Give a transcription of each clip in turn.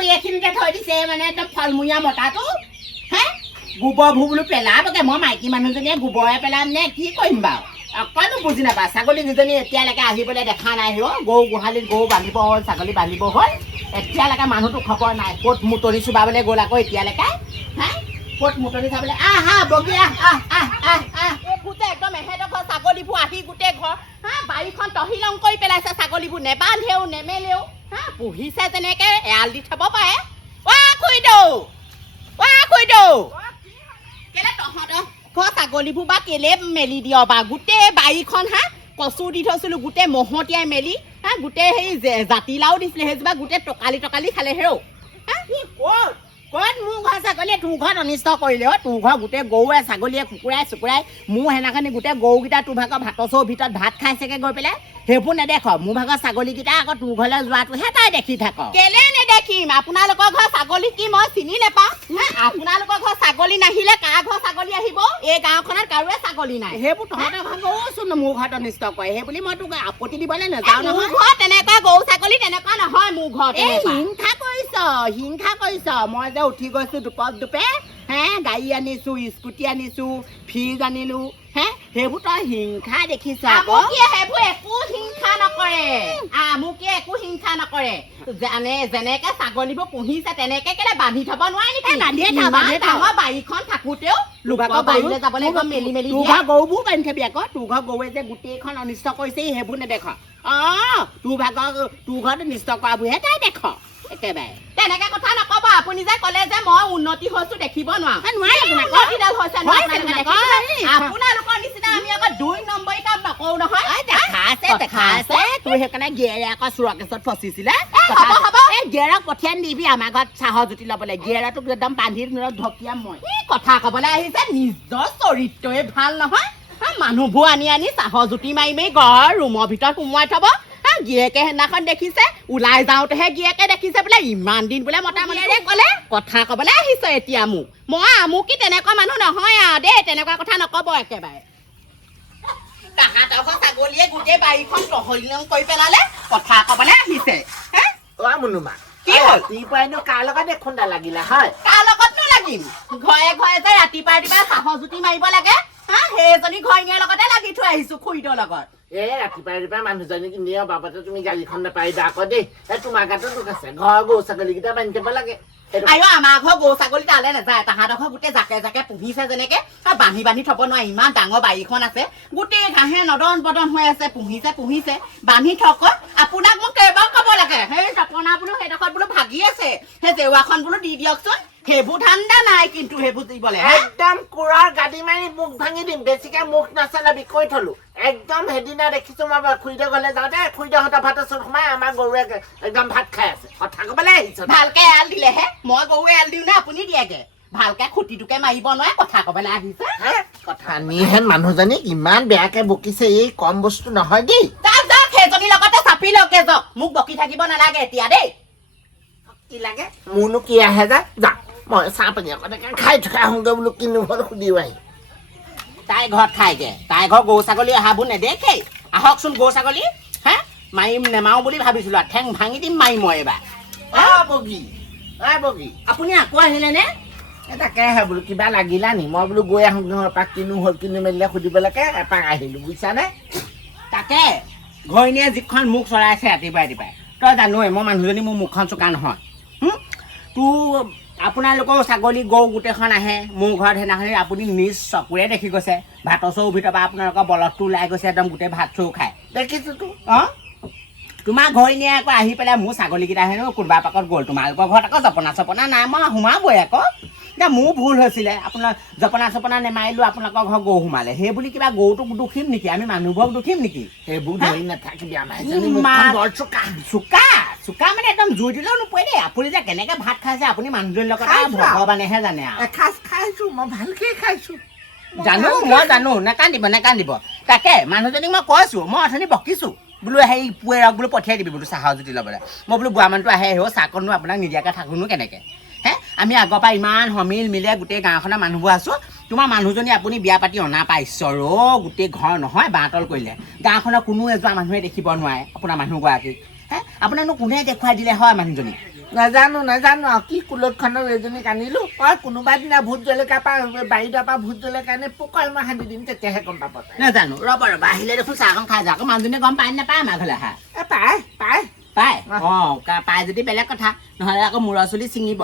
শুই এখিনিতে থৈ দিছে মানে একদম ফলমূলীয়া মতাটো হে গোবৰবোৰ বোলো পেলাবগে মই মাইকী মানুহজনীয়ে গোবৰে পেলাম নে কি কৰিম বাৰু অকণো বুজি নাপাওঁ ছাগলীকেইজনী এতিয়ালৈকে আহিবলৈ দেখা নাই অ' গৰু গোহালিত গৰু বান্ধিব হ'ল ছাগলী বান্ধিব হ'ল এতিয়ালৈকে মানুহটো খবৰ নাই ক'ত মুতনি চুবাবলৈ গ'ল আকৌ এতিয়ালৈকে হে ক'ত মুতনি চাবলৈ আহা বগী গোটেই একদম এহেঁতৰ ছাগলীবোৰ আহি গোটেই ঘৰ হা বাৰীখন তহিলং কৰি পেলাইছে ছাগলীবোৰ নেবান্ধেও নেমেলেও হা পুহিছে যেনেকে এৰাল দি থ'ব পাৰে কেলে তহঁতৰ ঘৰ ছাগলীবোৰ বা কেলে মেলি দিয় বা গোটেই বাৰীখন হা কচু দি থৈছিলোঁ গোটেই মহতিয়াই মেলি হা গোটেই সেই জাতিলাও দিছিলে সেইজোপা গোটেই টকালি খালে হেৰৌ হা ক'ত মোৰ ঘৰ ছাগলীয়ে তোৰ ঘৰত অনিষ্ট কৰিলে অ' তোৰ ঘৰ গোটেই গৰুৱে ছাগলীয়ে কুকুৰাই চুকুৰাই মোৰ সেনাখনি গোটেই গৰুকেইটা তোৰ ভাগৰ ভাতৰ চৌৰ ভিতৰত ভাত খাইছেগৈ গৈ পেলাই সেইবোৰ নেদেখ মোৰ ভাগৰ ছাগলীকেইটা আকৌ তোৰ ঘৰলৈ যোৱাটোহে তাই দেখি থাক কেলে নেদেখিম আপোনালোকৰ ঘৰ ছাগলী কি মই চিনি নাপাওঁ আপোনালোকৰ ঘৰ ছাগলী নাহিলে কাৰ ঘৰ ছাগলী আহিব এই গাঁওখনত কাৰোৱে ছাগলী নাই সেইবোৰ তহঁতৰ ভাগৰচোন মোৰ ঘৰত অনিষ্ট কৰে সেই বুলি মই তোক আপত্তি দিবলৈ নাযাওঁ নহয় ঘৰ তেনেকুৱা গৰু ছাগলী তেনেকুৱা নহয় মোৰ ঘৰত হিংসা কৰিছ মই যে উঠি গৈছোঁ দুপে হে গাড়ী আনিছোঁ স্কুটি আনিছোঁ ফ্ৰিজ আনিলোঁ হে সেইবোৰ তই হিংসা দেখিছ সেইবোৰ একো হিংসা নকৰে যেনেকে ছাগলীবোৰ পুহিছে তেনেকে কেলে বান্ধি থব নোৱাৰে নেকি ডাঙৰ বাৰীখন থাকোতেও বাৰীলৈ যাবলৈ মেলি মেলি তোৰ ঘৰ গৰুবোৰ বান্ধি থবি আকৌ তোৰ ঘৰ গৰুৱে যে গোটেইখন অনিষ্ট কৰিছে সেইবোৰ নেদেখ তোৰ ঘৰত অনিষ্ট কৰাবোৰহে তাই দেখ একেবাৰে তেনেকে কথা নকব আপুনি যে ক'লে যে মই উন্নতি হৈছো দেখিব আপোনালোকৰ নিচিনা আমি আকৌ 2 নম্বৰী কাম নকৰো নহয় দেখা আছে তোৰ সেইকাৰণে গিয়েৰে আকৌ চোৰা কেছত ফচিছিলে গিয়েৰক পঠিয়াই নিবি আমাৰ ঘৰত চাহৰ জুতি ল'বলৈ গিয়েৰটোক একদম বান্ধি ঢকিয়াম মই কথা ক'বলৈ আহিছে নিজৰ চৰিত্ৰই ভাল নহয় মানুহবোৰ আনি চাহৰ জুতি মাৰি ঘৰ ৰুমৰ ভিতৰত সোমোৱাই থব গিয়েকে সেইদিনাখন দেখিছে ওলাই যাওঁতেহে গিয়েকে দেখিছে বোলে ইমান দিন বোলে মতা মানুহে ক'লে কথা ক'বলৈ আহিছে এতিয়া মোক কি তেনেকুৱা মানুহ নহয় আৰু দেই তেনেকুৱা কথা নকব একেবাৰে তাহাঁতৰ ঘৰ ছাগলীয়ে গোটেই বাৰীখন তহলিং কৰি পেলালে কথা ক'বলৈ আহিছে মুনুমা কি হ'ল ৰাতিপুৱাইনো কাৰ লগত খুন্দা লাগিলা হয় কাৰ লগতনো লাগিম ঘৰে যে ৰাতিপুৱা চাহৰ জুতি মাৰিব লাগে সেইজনী ঘৈণীয়াৰ লগতে লাগি থৈ আহিছো খুৰীটোৰ লগত ৰাতিপুৱাই মানুহজনীক নিয়ে বাবতে তুমি গাড়ীখন নাপাৰিবা আকৌ দেই তোমাৰ গাতো দুখ আছে ঘৰৰ গৰু ছাগলীকেইটা বান্ধি থব লাগে আমাৰ ঘৰ গৰু ছাগলী তালে নাযায় তাহাঁতৰ ঘৰ গোটেই জাকে পুহিছে যেনেকে বান্ধি থব নোৱাৰে ইমান ডাঙৰ বাৰীখন আছে গোটেই ঘাঁহে নদন বদন হৈ আছে পুহিছে বান্ধি থক আপোনাক মোক কেইবাৰ ক'ব লাগে সেই জপনা বোলো সেইডোখৰত বোলো ভাগি আছে সেই জেওৱাখন বোলো দি দিয়কচোন সেইবোৰ ধান্দা নাই কিন্তু সেইবোৰ দিবলে একদম কুৰাৰ গাড়ী মাৰি মুখ ভাঙি দিম বেছিকে মুখ নাচালাবি কৈ থলো একদম সেইদিনা দেখিছো মই খুৰীদেউ ঘৰলৈ যাওঁতে খুৰীদেউহঁতৰ ভাতৰ চোৰ সোমাই আমাৰ গৰুৱে একদম ভাত খাই আছে কথা ক'বলৈ আহিছো ভালকে এৰাল দিলেহে মই গৰু এৰাল দিওঁ নে আপুনি দিয়েগে ভালকে খুঁটিটোকে মাৰিব নোৱাৰে কথা ক'বলৈ আহিছে কথা নিহেন মানুহজনীক ইমান বেয়াকে বকিছে এই কম বস্তু নহয় দেই যাওক সেইজনীৰ লগতে চাপি লওঁকে যাওক মোক বকি থাকিব নালাগে এতিয়া দেই কি লাগে মোৰনো কি আহে যা মই চাহ পানী অকণকে খাই থকা আহোঁগৈ বোলো কিনো হ'ল সুধিও আহি তাই ঘৰত খাইগে তাই ঘৰ গৰু ছাগলী অহাবোৰ নেদেখেই আহকচোন গৰু ছাগলী মাৰিম নেমাৰো বুলি ভাবিছিলো ঠেং ভাঙি দিম মাৰিম মই এবাৰ বগী আপুনি আকৌ আহিলে নে তাকেহে বোলো কিবা লাগিলা নি মই বোলো গৈ আহোঁ ঘৰৰ পৰা কিনো হ'ল কিনো মেলিলে সুধিবলৈকে এপাক আহিলো বুজিছানে তাকে ঘৈণীয়ে যিখন মুখ চৰাইছে ৰাতিপুৱাই তই জানোৱে মই মানুহজনী মোৰ মুখখন চোকা নহয় তোৰ আপোনালোকৰ ছাগলী গৰু গোটেইখন আহে মোৰ ঘৰত সেইদিনাখনি আপুনি নিজ চকুৰে দেখি গৈছে ভাতৰ চৌৰ ভিতৰৰ পৰা আপোনালোকৰ বলদটো ওলাই গৈছে একদম গোটেই ভাত চৌ খাই দেখিছোতো তোমাৰ ঘৈণীয়ে আকৌ আহি পেলাই মোৰ ছাগলীকেইটা হেনো কোনোবা পাকত গ'ল তোমালোকৰ ঘৰত আকৌ জপনা নাই মই সোমাবই আকৌ এতিয়া মোৰ ভুল হৈছিলে আপোনাৰ জপনা নেমাৰিলোঁ আপোনালোকৰ ঘৰত গৰু সোমালে সেই বুলি কিবা গৰুটোক দুখিম নেকি আমি মানুহবোৰক দুখিম নেকি সেইবোৰ ধৰি নাথাকিবি চোকা মানে একদম জুই দিলেও নোপোৱাই দেই আপুনি যে কেনেকে ভাত খাইছে আপুনি মানুহজনীৰ লগত ভগৱানেহে জানে এসাঁজ খাইছো মই ভালকে খাইছো মই জানো নেকান্দিব তাকে মানুহজনীক মই কৈছোঁ মই অথনি বকিছোঁ বোলো সেই পুৱেৰক বোলো পঠিয়াই দিবি বোলো চাহৰ জুতি ল'বলৈ মই বোলো বুঢ়া মানুহটো আহে চাহকণনো আপোনাক নিদিয়াকৈ থাকোঁনো কেনেকৈ আমি আগৰ পৰা ইমান সমিল মিলে গোটেই গাঁওখনৰ মানুহবোৰ আছোঁ তোমাৰ মানুহজনী আপুনি বিয়া পাতি অনা পাইছ গোটেই ঘৰ নহয় বাঁহতল কৰিলে গাঁওখনৰ কোনো এযোৱা মানুহে দেখিব নোৱাৰে আপোনাৰ মানুহগৰাকীক আপোনাকনো কোনে দেখুৱাই দিলে হয় মানুহজনী নাজানো কি কুলতখনৰ এজনীক আনিলো কোনোবা দিনা ভোট জলকীয়া পৰা বাৰীডৰ পৰা ভোট জলকীয়া আনি পোকৰ মই সানি দিম তেতিয়াহে গম পাব নাজানো ৰ'ব আহিলে দেখোন চাহকণ খাই যাওক মানুহজনীয়ে গম পায় নাপায় আমাৰ ঘৰলৈ আহা পাই পায় পায় যদি বেলেগ কথা নহ'লে আকৌ মূৰৰ চুলি ছিঙিব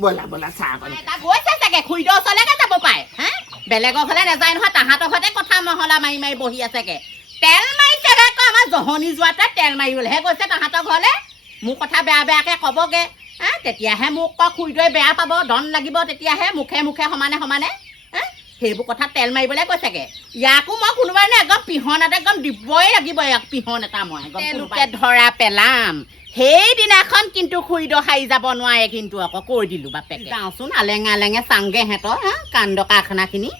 ব'লা চাহ অকণ এটা গৈছে চাগে খুৰীদেউৰ ওচৰলৈকে যাব পাৰে হা বেলেগৰ ঘৰলৈ নাযায় নহয় তাহাঁতৰ ঘৰতে কথা মহলা মাৰি মাৰি বহি আছেগে তেল মাৰিছেগে আকৌ আমাৰ জহনি যোৱাতে তেল মাৰিবলৈহে গৈছে তাহাঁতৰ ঘৰলৈ মোৰ কথা বেয়াকৈ ক'বগে হা তেতিয়াহে মোক খুৰীদেউৱে বেয়া পাব দন লাগিব তেতিয়াহে মুখে সমানে হা সেইবোৰ কথা তেল মাৰিবলৈ কৈছেগে ইয়াকো মই কোনোবাই একদম পিহন এটা একদম দিবই লাগিব ইয়াক পিহন এটা মই লোকে ধৰা পেলাম সেইদিনাখন কিন্তু খুৰীদেউ সাৰি যাব নোৱাৰে কিন্তু আকৌ কৈ দিলোঁ বাপেকে যাওঁচোন আলেঙে চাংগে সিহঁতৰ হা কাণ্ড কাৰখানাখিনি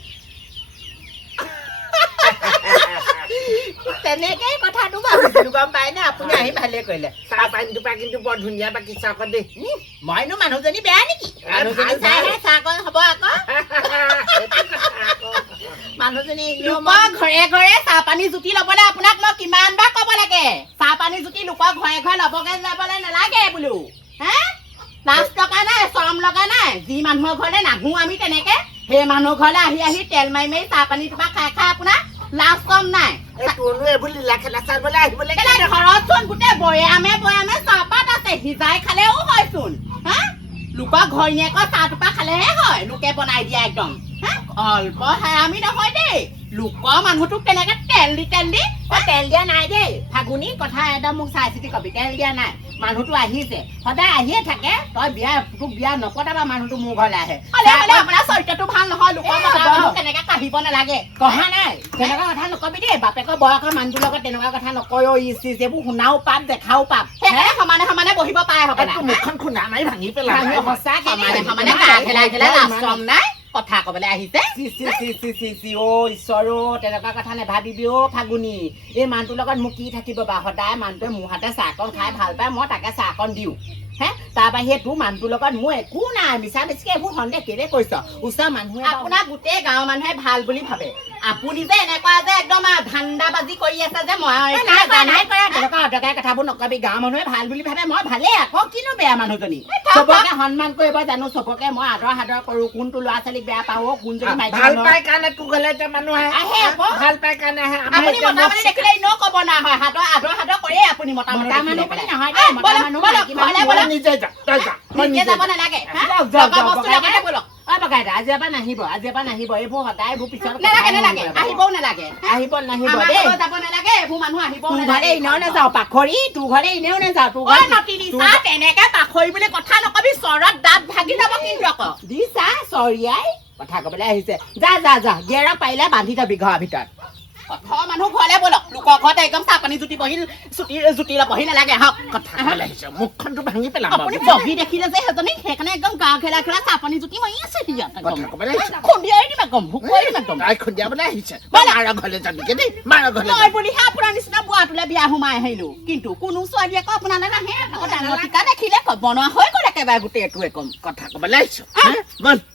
তেনেকেই কথাটো ভাবিছিলোঁ গম পায়নে আপুনি আহি ভালে কৰিলে চাহ পানীটোৰ পৰা কিন্তু বৰ ধুনীয়া বাগিচা আকৌ দেই মইনো মানুহজনী বেয়া নেকি মানুহজনী চাইহে চাহকণ হ'ব আকৌ মানুহজনী লোকৰ ঘৰে ঘৰে চাহপানী জুতি ল'বলৈ আপোনাক মই কিমান বাৰ ক'ব লাগে চাহপানী জুতি লোকৰ ঘৰে ঘৰে ল'বগে যাবলৈ নালাগে বোলো হে লাজ টকা নাই চৰম লগা নাই যি মানুহৰ ঘৰলৈ নাহো আমি তেনেকে সেই মানুহৰ ঘৰলৈ আহি তেল মাৰি চাহপানী টুপা খাই আপোনাৰ লাজ কম নাই ঘৰতচোন গোটেই বৈয়ামে চাহপাত আছে সিজাই খালেও হয়চোন হা লোকৰ ঘৈণীয়েকৰ চাহ টুপা খালেহে হয় লোকে বনাই দিয়া একদম অল্প হাৰামি নহয় দেই লোকৰ মানুহটোক তেনেকে তেল দি তেল দিয়া নাই দেই ফাগুনি কথা একদম মোক চাই চিতি কবি তেল দিয়া নাই মানুহটো আহিছে সদায় আহিয়ে থাকে তই তোক বিয়া নপতাবা মানুহটো মোৰ ঘৰলৈ আহে আপোনাৰ চৰিত্ৰটো ভাল নহয় লোকৰ তেনেকে কাঢ়িব নালাগে কহা নাই তেনেকুৱা কথা নকবি দেই বাপেকৰ বয়সৰ মানুহটোৰ লগত তেনেকুৱা কথা নকয় এইবোৰ শুনাও পাপ দেখাও পাপ সমানে বহিব পাৰে হ'ব মুখখন খুন্দা মাৰি ভাঙি পেলাই সঁচাকে সমানে লাজ নাই কথা কবলৈ আহিছে ঈশ্বৰ তেনেকুৱা কথা নেভাবিবি ফাগুনি এই মানুহটোৰ লগত মোক কি থাকিব বা সদায় মানুহটোৱে মোৰ হাতে চাহকণ খাই ভাল পায় মই তাকে চাহকণ দিওঁ হে তাৰ বাহিৰে তোৰ মানুহটোৰ লগত মোৰ একো নাই মিছা মিছিকে এইবোৰ সন্দেহ কেলে কৈছ ওচৰৰ মানুহে আপোনাৰ গোটেই গাঁৱৰ মানুহে ভাল বুলি ভাবে আপুনি যে এনেকুৱা যে একদম ধান্দাবাজি কৰি আছে যে মই তেনেকুৱা অদৰকাৰী কথাবোৰ নকবি গাঁৱৰ মানুহে ভাল বুলি ভাবে মই ভালেই আকৌ কিনো বেয়া মানুহজনী চবকে সন্মান কৰিব জানো চবকে মই আদৰ সাদৰ কৰো কোনটো ল'ৰা ছোৱালীক বেয়া পাওঁ কোনজনী ভাল পাই কাৰণে তোৰ ঘৰলৈ মানুহে আহে আকৌ ভাল পাই কাৰণে আপুনি মতা মানুহ দেখিলে এনেও ক'ব না হয় আদৰ সাদৰ কৰে আপুনি মতা মানুহ বুলি নহয় দেই মতা মানুহ নিজে যা তই যা নিজে যাব নালাগে আজিৰ পৰা নাহিব এইবোৰ সদায় এইবোৰ পিছত নালাগে আহিবও নালাগে যাব নালাগে এইবোৰ মানুহ আহিব নালাগে এনেও নাযাওঁ পাখৰি তোৰ ঘৰে এনেও নাযাওঁ তোৰ ঘৰ তেনেকে পাখৰি বুলি কথা নকবি চৰত দাঁত ভাগি যাব কিন্তু আকৌ দিছা চৰিয়াই কথা কবলৈ আহিছে যা গেৰা পাৰিলে বান্ধি যাবি ঘৰৰ ভিতৰত মানুহ ঘৰলে বলক লোকৰ ঘৰতে একদম চাহপানী জুতি বহি নালাগে হওক কথা মুখখনটো ভাঙি পেলাম আপুনি বহি দেখিলে যে সেইজনী সেইকাৰণে একদম গাঁও খেলা চাহপানী জুতি মাৰি আছে খুন্দিয়াই দিম একদম খুন্দিয়াবলৈ আহিছে মাৰ ঘৰলৈ যাবিগে দেই মাৰ ঘৰলৈ মই বুলিহে আপোনাৰ নিচিনা বুঢ়াটোলে বিয়া সোমাই আহিলো কিন্তু কোনো ছোৱালী আকৌ আপোনালৈ নাহে আকৌ ডাঙৰ টিকা দেখিলে বনোৱা হৈ গ'ল একেবাৰে গোটেইটো একদম কথা ক'বলৈ আহিছো